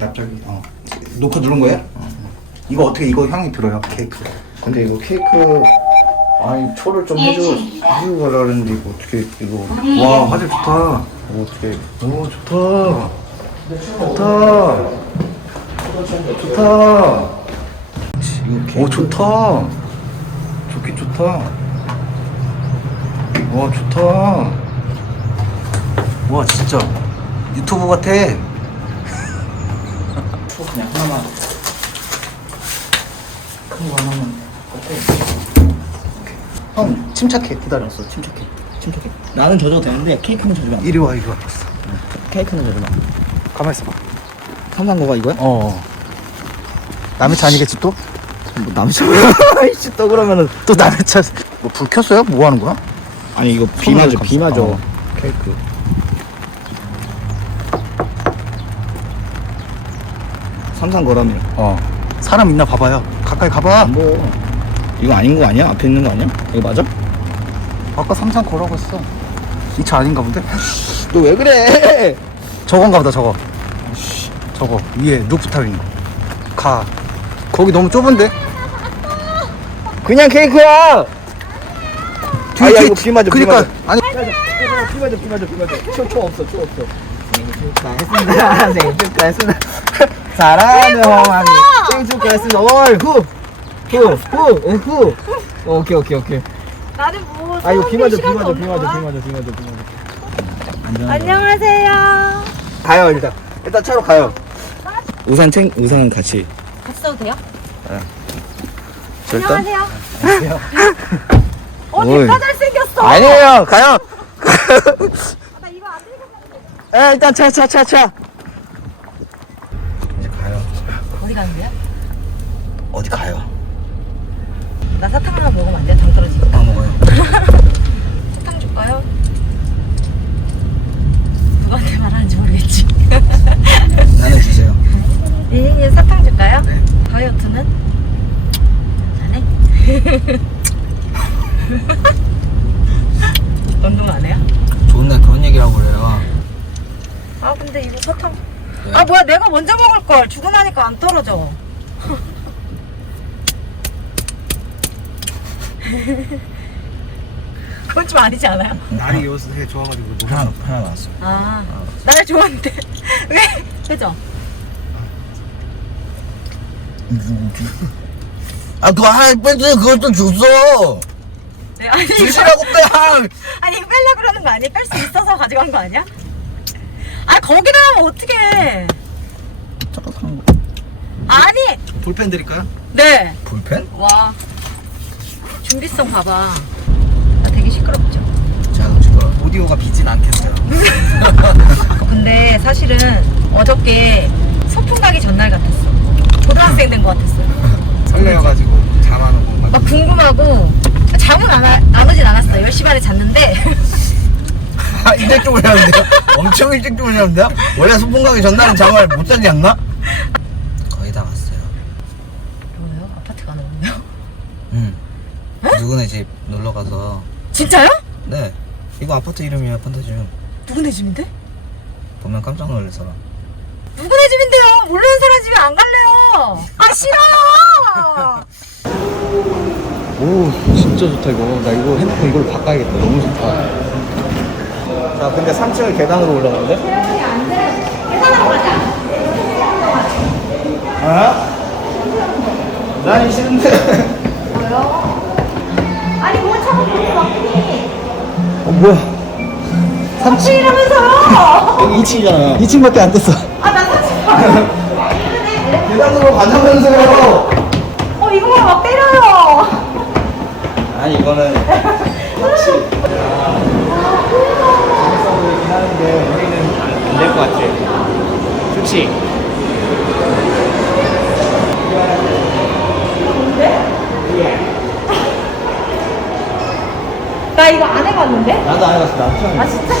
납작이 어. 놓고 누른 거예요? 이거 어떻게 이거 향이 들어요? 케이크. 근데 이거 케이크 아니 초를 좀 해줘 해주고 그러는데 이거 어떻게 이거. 와 화질 좋다. 이거 어떻게. 오 좋다. 좋다. 좋다. 오 좋다. 좋긴 좋다. 와 좋다. 와 진짜. 유튜브 같아 그냥 하나만 큰 거 하나만 형 침착해 기다렸어 침착해 침착해 나는 져줘도 되는데 케이크는 안 돼. 이리 와 이리 와 케이크는 안 돼. 가만 있어봐 삼상고가 이거야? 어 남의 차 아니겠지 또? 뭐 남자 이씨 또 그러면은 또 남의 차뭐 불 켰어요? 뭐 하는 거야? 아니 이거 비마죠 감싸. 비마죠 어. 케이크 삼상고라며 어 사람 있나 봐봐요 가까이 가봐 뭐 이거 아닌 거 아니야? 앞에 있는 거 아니야? 이거 맞아? 아까 삼성 거라고 했어 이 차 아닌가 본데? 너 왜 그래? 저건가 보다 저거 저거 위에 루프 타인 가 거기 너무 좁은데? 그냥 케이크야. 뒤에, 아야 뒤에, 이거 비 맞아 비 그니까 맞아. 아니 비 맞아 비 맞아 비 맞아. 초, 초 없어 초 없어. 생일 축하했습니다. 생일 축하했습니다. 사랑하는 홍아미 생일 축하했습니다. 어이 후후후 후. 오케이 오케이 오케이. 나는 뭐 아 이거 비 맞아 비 맞아 비 맞아 비? 맞아 비 맞아 비 맞아. 안녕하세요. 가요 일단 일단 차로 가요. 우산 챙 우산은 같이. 같이 써도 돼요? 일단 안녕하세요. 어. 대파 잘생겼어. 아니에요 가요. 나 이거 안 들고 에 일단 차 차 차 차. 이제 가요 어디 가는 거야? 어디 가요? 나 사탕 하나 먹으면 안 돼? 당 떨어지니까. 다 먹어요 사탕 줄까요? 누구한테 말하는지 모르겠지. 나는 주세요 리니님 사탕 줄까요? 네. 다이어트는? 안 해? 운동 안 해요? 좋은데 그런 얘기라고 그래요 아 근데 이거 사탕 네. 아 뭐야 내가 먼저 먹을 걸 주고 나니까 안 떨어져 그건 좀 아니지 않아요? 날이 요새 좋아가지고 하나 하나 나왔어 아 나를 좋아하는데 왜? 그죠? 아 그거 하나 뺐지 그걸 또 줬어 네, 아니 이거- 주시라고 빼 아니 이거 빼려 그러는 거 아니야? 뺄 수 있어서 가져간 거 아니야? 아 거기다 하면 어떡해 잠깐 사는 거. 아니 볼펜 드릴까요? 네 볼펜? 와 준비성 봐봐 나 되게 시끄럽죠? 자 지금 오디오가 비진 않겠어요 근데 사실은 어저께 소풍 가기 전날 같았어. 고등학생 된 것 같았어. 설레어가지고 잠 안 오고 막 막 궁금하고 잠은 안, 와- 안 오진 않았어. 10시 반에 잤는데 아, 일찍 주무셨는데요? 엄청 일찍 주무셨는데요? 원래 소풍 가기 전날은 잠을 못 자지 않나? 거의 다 왔어요 뭐예요? 아파트 가는 거예요? 응 누구네 집 놀러 가서 진짜요? 네 이거 아파트 이름이야 판타지움 누구네 집인데? 보면 깜짝 놀라서 누구네 집인데요? 모르는 사람 집에 안 갈래요. 아 싫어. 오 진짜 좋다 이거 나 이거 핸드폰 이걸로 바꿔야겠다 너무 좋다 자 근데 3층을 계단으로 올라가는데? 뭐야 3층 이러면서. 여기 2층이잖아 2층밖에 안 떴어 아나 사실. 계단으로 가자면서요 어 이거만 막 때려요. 아니 이거는 확실히 재밌어 보이긴 하는데 우리는 안 될 것 같아 좋지? 나 이거 안 해봤는데? 나도 안 해봤어 나도 처음 아 진짜?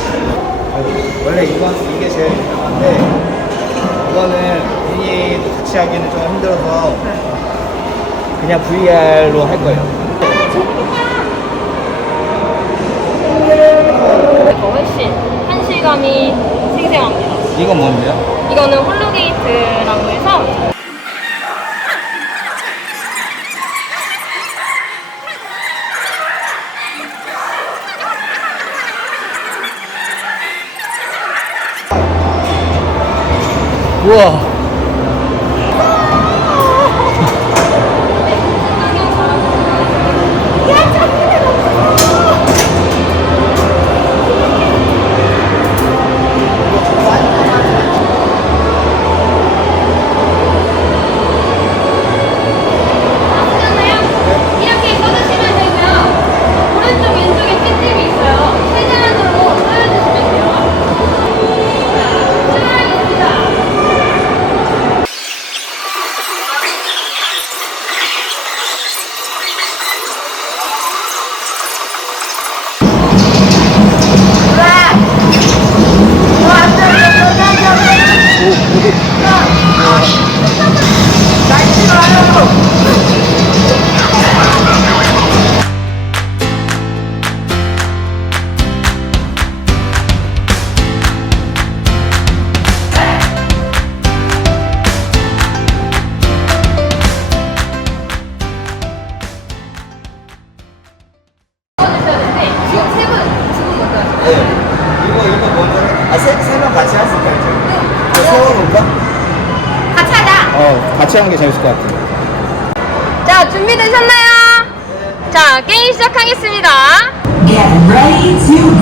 원래 이건 이게 제일 유명한데 이거는 미니도 같이 하기는 좀 힘들어서 그냥 VR로 할 거예요. 더 훨씬 한실감이 생생합니다. 이건 뭔데요? 이거는 홀로게이트 아파트라고 해서 우와. see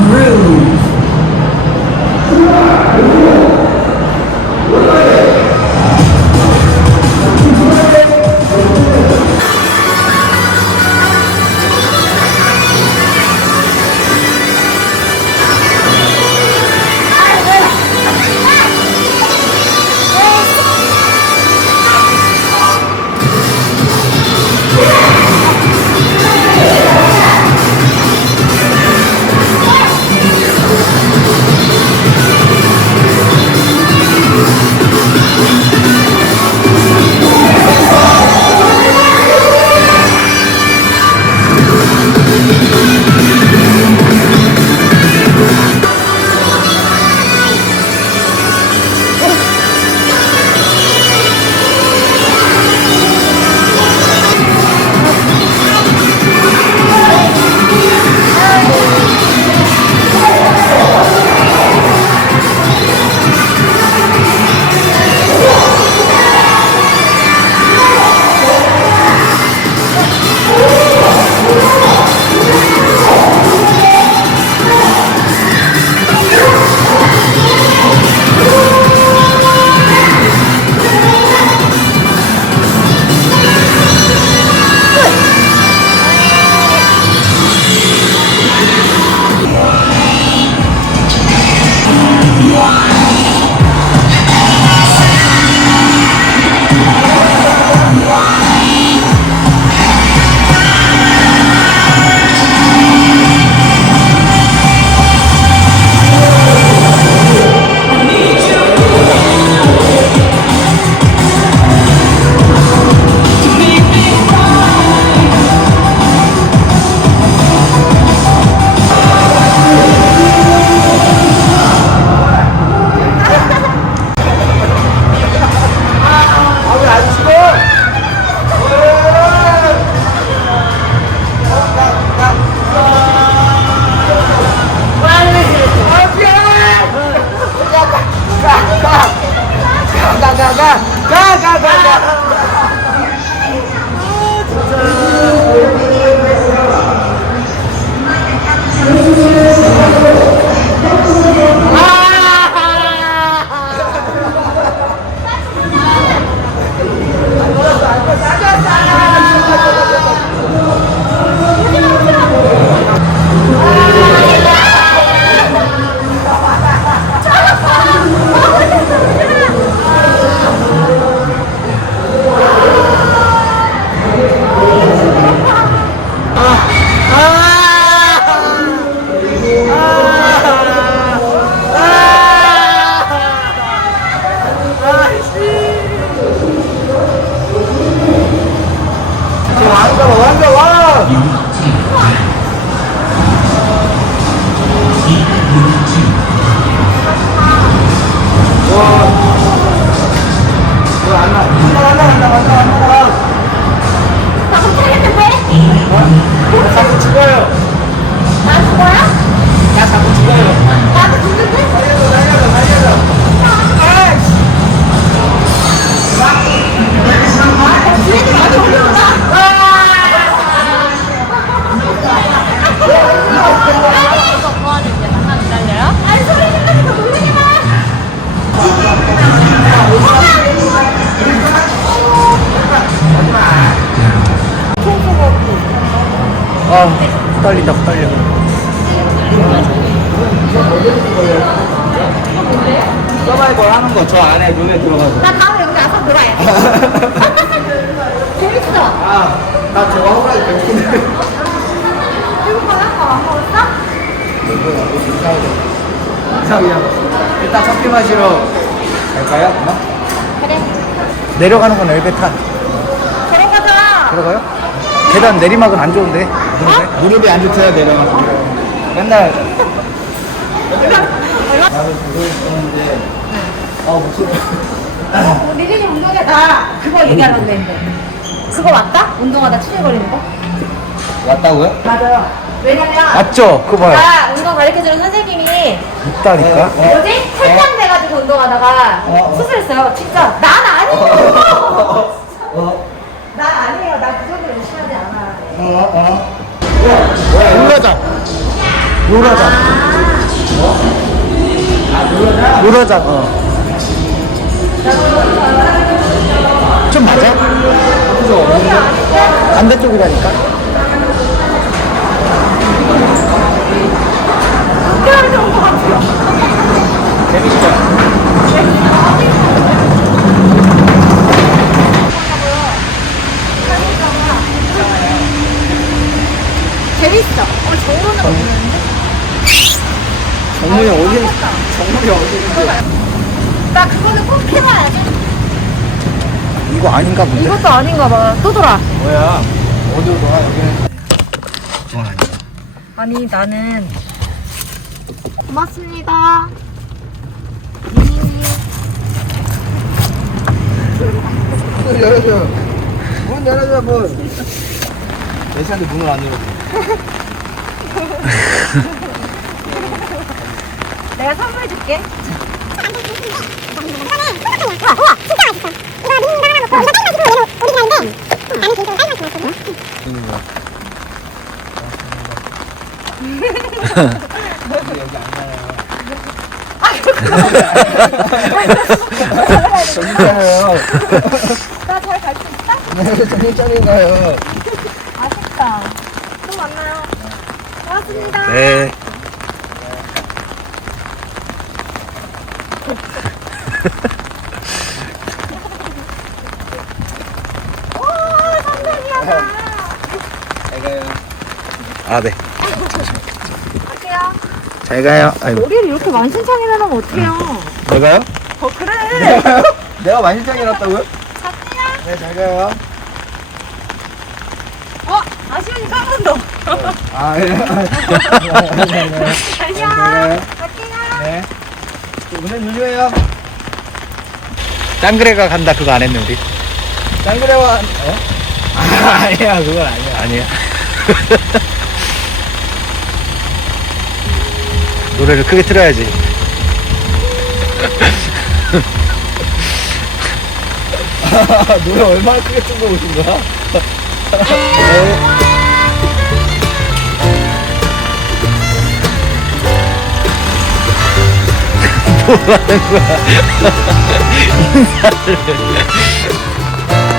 완전, 안에 눈에 들어가서 나 다음에 여기 와서 놀아야 돼. 재밌어. 아 나 저거 허락이 뺏기네 이거 뭐야? 밥안 먹었어? 이상이야 일단 커피 마시러 갈까요? 엄마? 그래. 내려가는 건 엘베탄 걸어가자. 들어가요? 계단 내리막은 안 좋은데 무릎이 안 좋대요 내려가 맨날 나는 그거 있었는데 아 무슨 어, 리듬이 운동회 나 그거 얘기하려고 했는데. 그거 맞다? 운동하다 치매 걸리는 거? 왔다고요? 맞아요. 왜냐면 맞죠? 그거 봐요 나 운동 가르쳐주는 선생님이 있다니까 어? 뭐지? 탈장 돼가지고 운동하다가 어. 수술했어요. 진짜 난 아니에요. 어? 난 아니에요. 나 그 정도 열심히 하지 않아. 어? 어? 요라장 요라장 요라장 어. 좀 맞아? 반대쪽이라니까 재밌죠? 재밌어. 어, 정보는 없는데? 정문이 어디 정문이 어디 있는데 나 그거는 꼭 해봐야지. 이거 아닌가 본데? 이것도 아닌가 봐. 또 돌아. 뭐야 어디로 돌아 여기는 이건 아니야 아니 나는 고맙습니다. 문 열어줘 문 열어줘 문 예시한테 문을 안 열어줘 내가 선물 줄게. 정신차려요 나 잘 갈 수 있어? 네 정신차려요 아쉽다. 또 만나요. 고맙습니다. 네 오, 선생이야. 잘 가요 아 네 갈게요. 잘 가요 아이고 머리를 이렇게 만신창이 내놓으면 어떡해요? 내가요? 어, 그래. 내가 만신창이 났다고요? 갈게요. 네 잘 가요 어, 아쉬우니까 한 번 더. 아 예. 안녕. 가요 갈게요. 네 운전 조심해요 짱그레가 간다 그거 안 했네 우리. 짱그레와 어? 아, 아니야 그건 아니야. 아니야. 노래를 크게 틀어야지. 노래 얼마나 크게 틀고 오신 거야?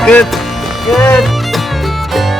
Good. Good.